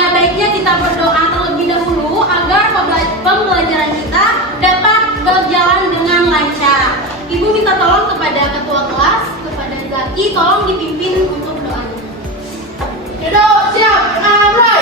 Ada baiknya kita berdoa terlebih dahulu agar pembelajaran kita dapat berjalan dengan lancar. Ibu minta tolong kepada ketua kelas, kepada Zaki, tolong dipimpin untuk doanya. Yaudah, siap, mulai.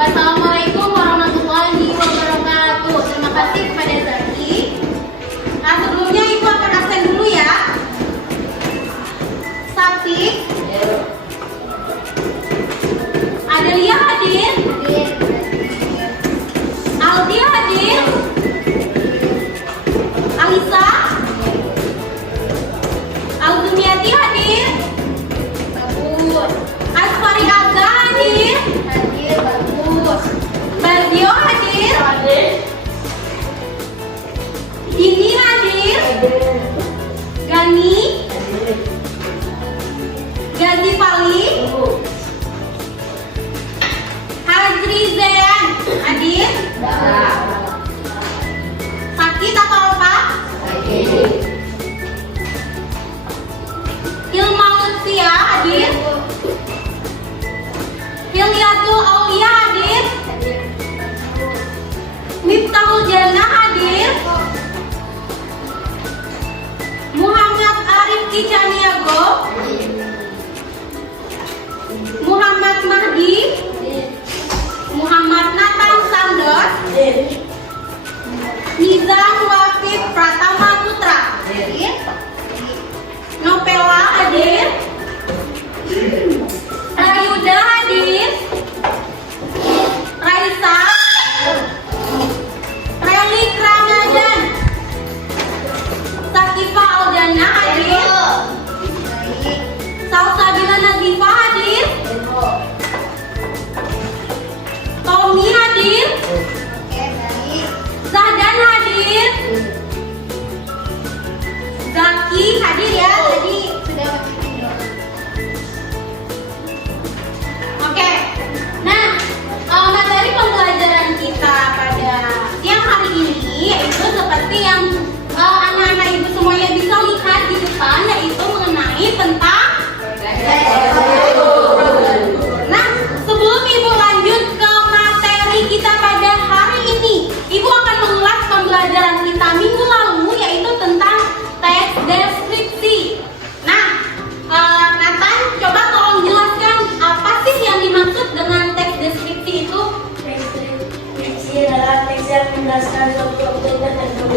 Wassalamualaikum warahmatullahi wabarakatuh. Terima kasih kepada Zaki. Nah, sebelumnya Ibu akan absen dulu ya. Sakti, Adelia hadir, Aldi hadir, Alisa, Aldumiati hadir, bagus. Asfari Aga hadir, bagus. Bagio hadir, Dini hadir, Gani, Gazi Pali, Hazri Zayan hadir, Sakit atau apa? Hilma Lutfia hadir, Hilyatul Aulia hadir, Miftahul Jannah hadir, Muhammad Arif Kicaniago, Muhammad Mahdi, Muhammad Nathan Sandos, Nizam Wafid Pratama Putra hadir, Nopela hadir, Rayuda hadir, Raisa, Relik Ramadan, Sakifa Aldana hadir, Salsabila Nazifa hadir, Tommy hadir, Zahdan hadir, Zaki hadir ya, tadi sudah video. Oke, nah materi pembelajaran kita pada siang hari ini yaitu seperti yang anak-anak ibu semuanya bisa lihat di depan, yaitu mengenai tentang Nah, sebelum ibu lanjut ke materi kita pada hari ini, ibu akan mengulas pembelajaran kita minggu lalu, yaitu tentang teks deskripsi. Nah, Nathan, coba tolong jelaskan apa sih yang dimaksud dengan teks deskripsi itu? Deskripsi adalah teks yang menjelaskan suatu objek tertentu.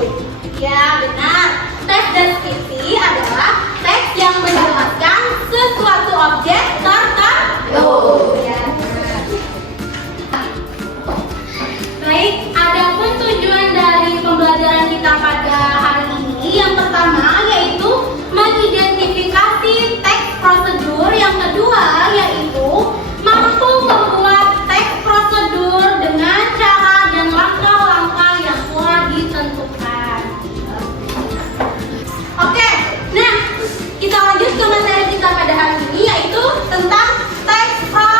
Ya, benar. Teks deskripsi adalah teks yang menjelaskan sesuatu objek tertentu. Ya. Baik, adapun tujuan dari pembelajaran kita pada hari ini, yang pertama yaitu mengidentifikasi teks prosedur, yang kedua yaitu mampu membuat teks prosedur dengan cara dan langkah-langkah yang telah ditentukan. Oke, nah kita lanjut ke materi kita pada hari ini, yaitu tentang teks prosedur.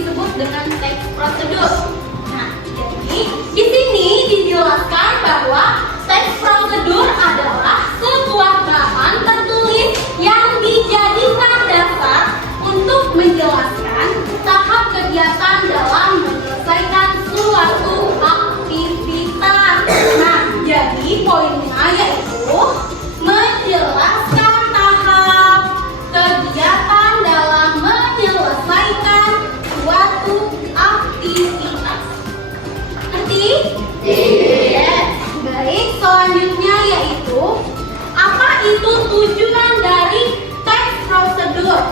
disebut dengan teks prosedur. Nah, jadi di sini dijelaskan bahwa teks prosedur adalah sebuah bahan tertulis yang dijadikan dasar untuk menjelaskan tahap kegiatan dalam menyelesaikan suatu aktivitas. Nah, jadi poinnya yaitu menjelaskan tahap kegiatan dalam menyelesaikan suatu aktivitas. Ngerti? Yes. Baik, selanjutnya yaitu apa itu tujuan dari teks prosedur?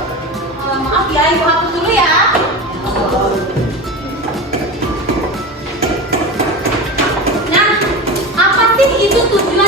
Maaf ya, ibu hapus dulu ya. Nah, apa sih itu tujuan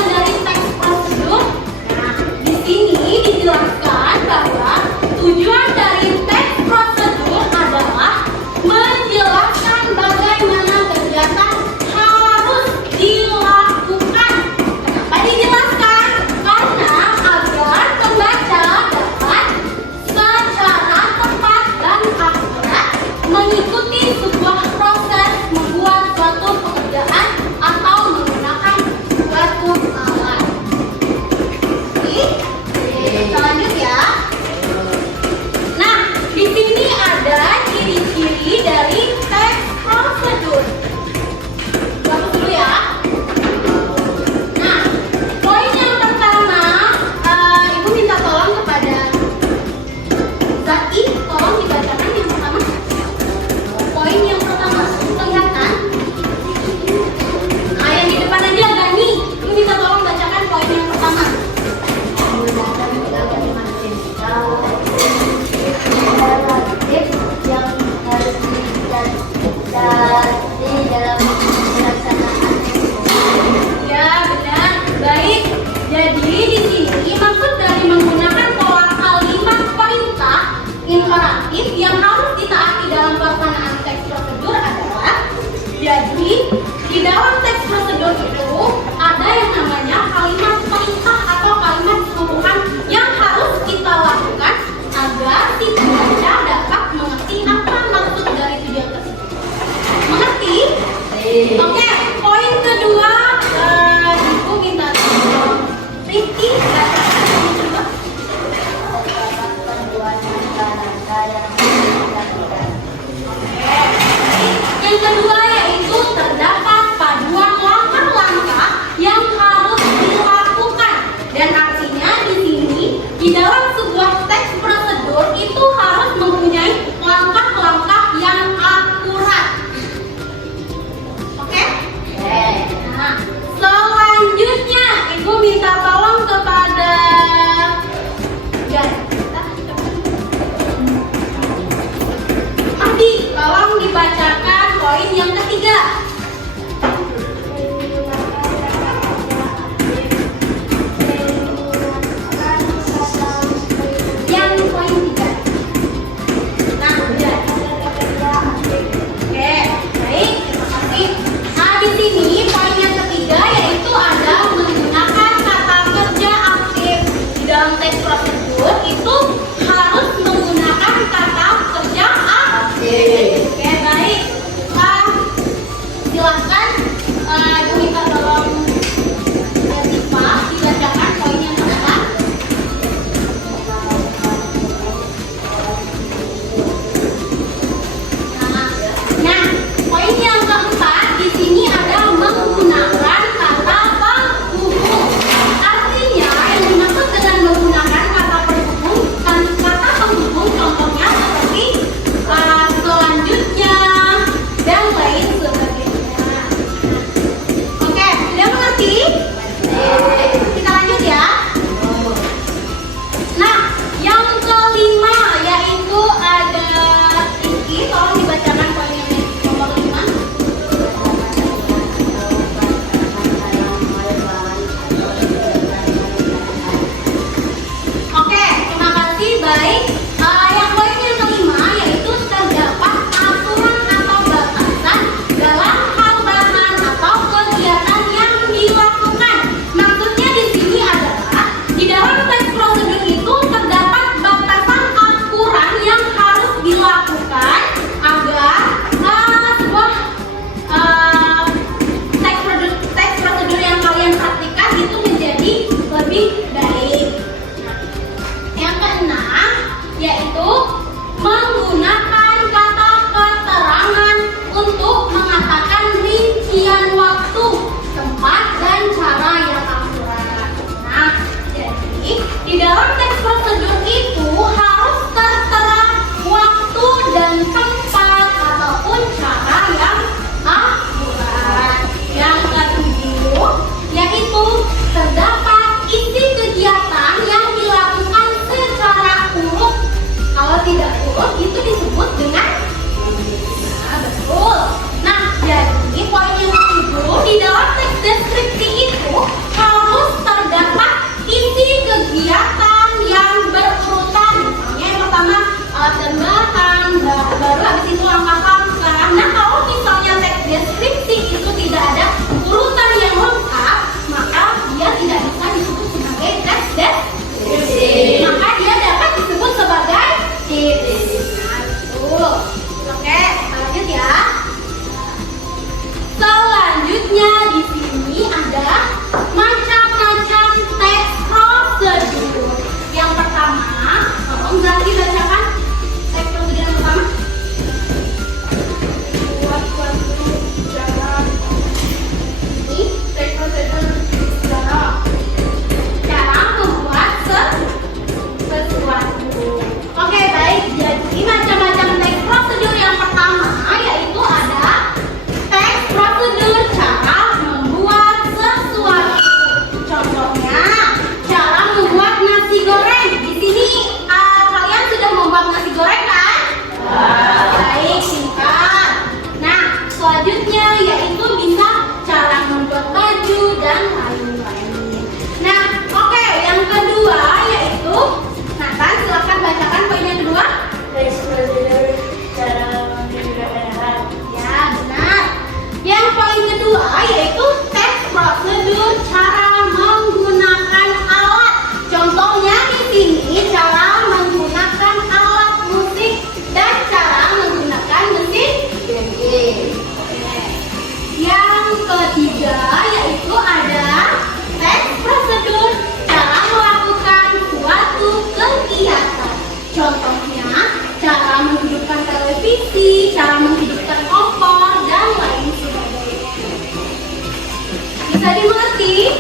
dimengerti?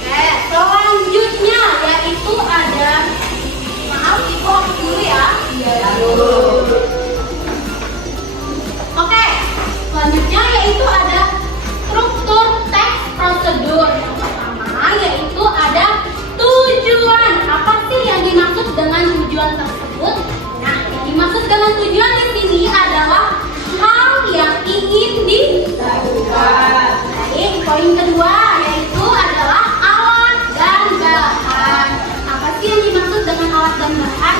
Oke, selanjutnya yaitu ada, maaf ibu hapus dulu ya. Oke, selanjutnya yaitu ada struktur teks prosedur. Yang pertama yaitu ada tujuan. Apa sih yang dimaksud dengan tujuan tersebut? Nah, yang dimaksud dengan tujuan di sini adalah hal yang ingin dilakukan. Baik, poin kedua yaitu adalah alat dan bahan. Apa sih yang dimaksud dengan alat dan bahan?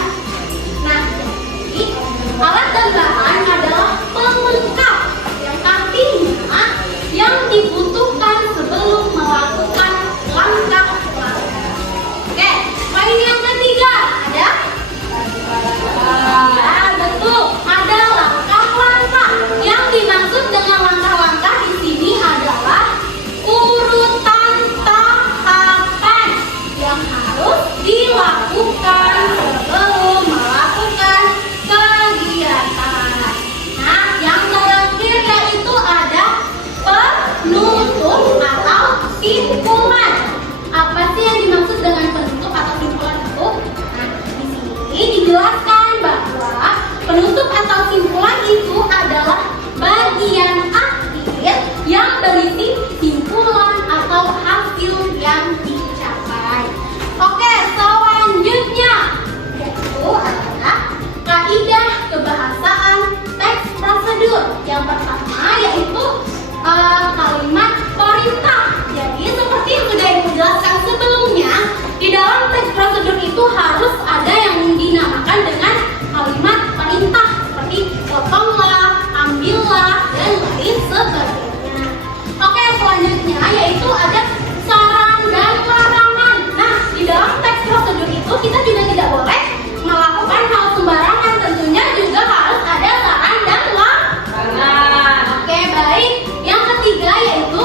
Nah, jadi alat dan bahan adalah pelengkap yang artinya yang dibutuhkan sebelum melakukan langkah-langkah. Oke, poin yang ketiga ada? Ya, betul. Ada langkah-langkah. Yang dimaksud dengan langkah-langkah di sini adalah urutan tahapan yang harus dilakukan sebelum melakukan kegiatan. Nah, yang terakhir yaitu ada penutup atau simpulan. Apa sih yang dimaksud dengan penutup atau simpulan itu? Nah, di sini dijelaskan bahwa penutup atau simpulan itu adalah bagian akhir yang berisi simpulan atau hasil yang dicapai. Oke, selanjutnya yaitu adalah kaidah kebahasaan teks prosedur. Yang pertama yaitu kalimat perintah. Jadi seperti yang sudah ibu jelaskan sebelumnya, di dalam teks prosedur itu harus ada yang dinamakan dengan kalimat perintah seperti potonglah, ambillah, dan lain sebagainya. Oke, selanjutnya yaitu ada saran dan larangan. Nah, di dalam teks prosedur itu kita juga tidak boleh melakukan hal sembarangan. Tentunya juga harus ada saran dan larangan. Oke, baik. Yang ketiga yaitu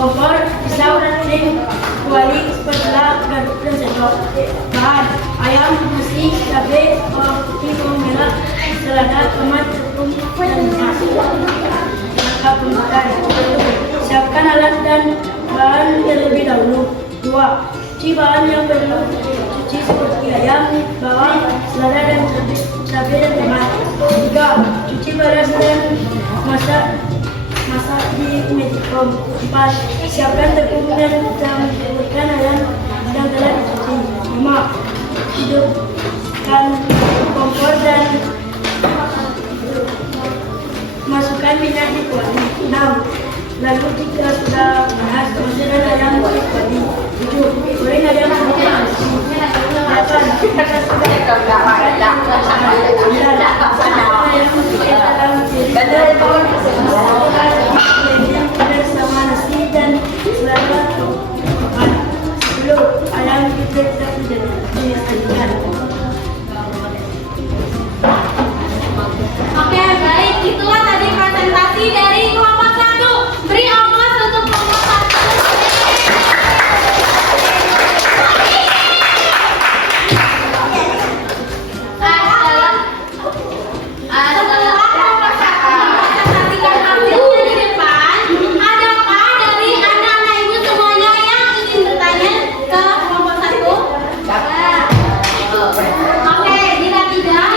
kompor, pisau, ring, kuali, spatula, garpu dan sendok. Bahan: ayam, nasi, cabai, bawang putih, bawang merah, selada, tomat, tepung, dan nasi. Langkah pembakaran. Siapkan alat dan bahan terlebih dahulu. 2. Cuci bahan yang perlu cuci seperti ayam, bawang, selada, dan cabai dan tomat. 3. Cuci beras dan masak di metikrom. 4. Siapkan tepung dan campurkan ayam yang telah dicuci. 5. Hidupkan kompor dan masukkan minyak di kuali. 6. Lalu jika sudah panas, masukkan ayam ke kuali. 7. Goreng ayam sampai nasi. 8. Jika sudah bersama nasi dan selada makan. 10. Ayam dicetak dijadikan. Oke, baik. Itulah tadi presentasi dari kelompok 1. Beri aplaus untuk kelompok 1. Setelah kelompok 1 mempresentasikan hasilnya di depan, adakah dari anak-anak ibu semuanya yang ingin bertanya ke kelompok 1? Oke, jika tidak,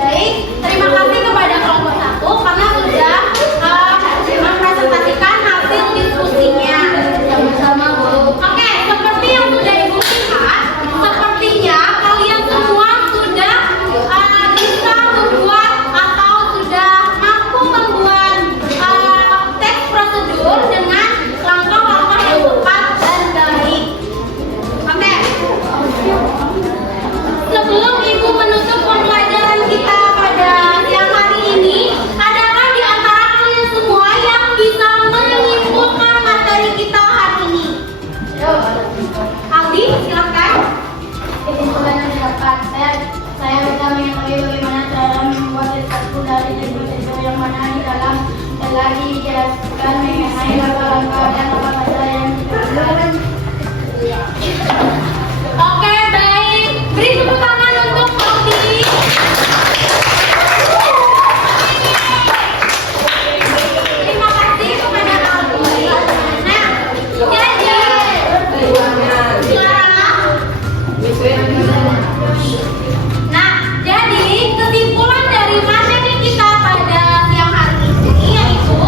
baik, terima kasih kepada kelompok 1 karena sudah mempresentasikan hasil diskusinya. Sama-sama, Bu. Oke, seperti yang sudah Ibu lihat, sepertinya kalian semua sudah bisa membuat atau sudah mampu membuat teks prosedur dengan langkah-langkah yang tepat dan baik. Oke. Sebelum Ibu menutup pembelajaran kita pada siang hari ini, adakah di antara kalian semua yang bisa menyimpulkan materi kita hari ini? Aldi, silakan. Kesimpulan yang didapat, saya bisa mengetahui bagaimana cara membuat satu dari satu yang mana di dalam telah dijelaskan mengenai langkah-langkah dan apa saja yang dilakukan. Oke, baik. Beri tepuk tangan untuk Aldi. Terima kasih kepada Aldi. Nah, jadi kesimpulan dari materi kita pada siang hari ini yaitu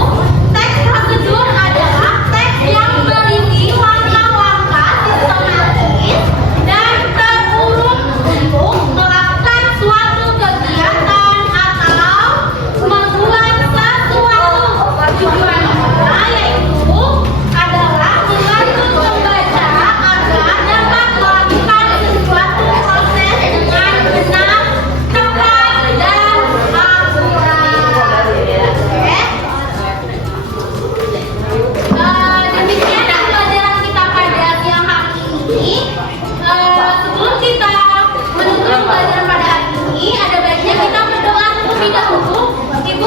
teks prosedur adalah teks yang berisi langkah-langkah sistematis dan terurut untuk melakukan suatu kegiatan atau membuat sesuatu. Tujuannya yaitu adalah membantu pembaca agar dapat melakukan sesuatu proses dengan benar, tepat, dan akurat. Demikian pembelajaran kita pada siang hari ini. Sebelum kita menutup pembelajaran pada hari ini, ada baiknya kita berdoa terlebih dahulu. Ibu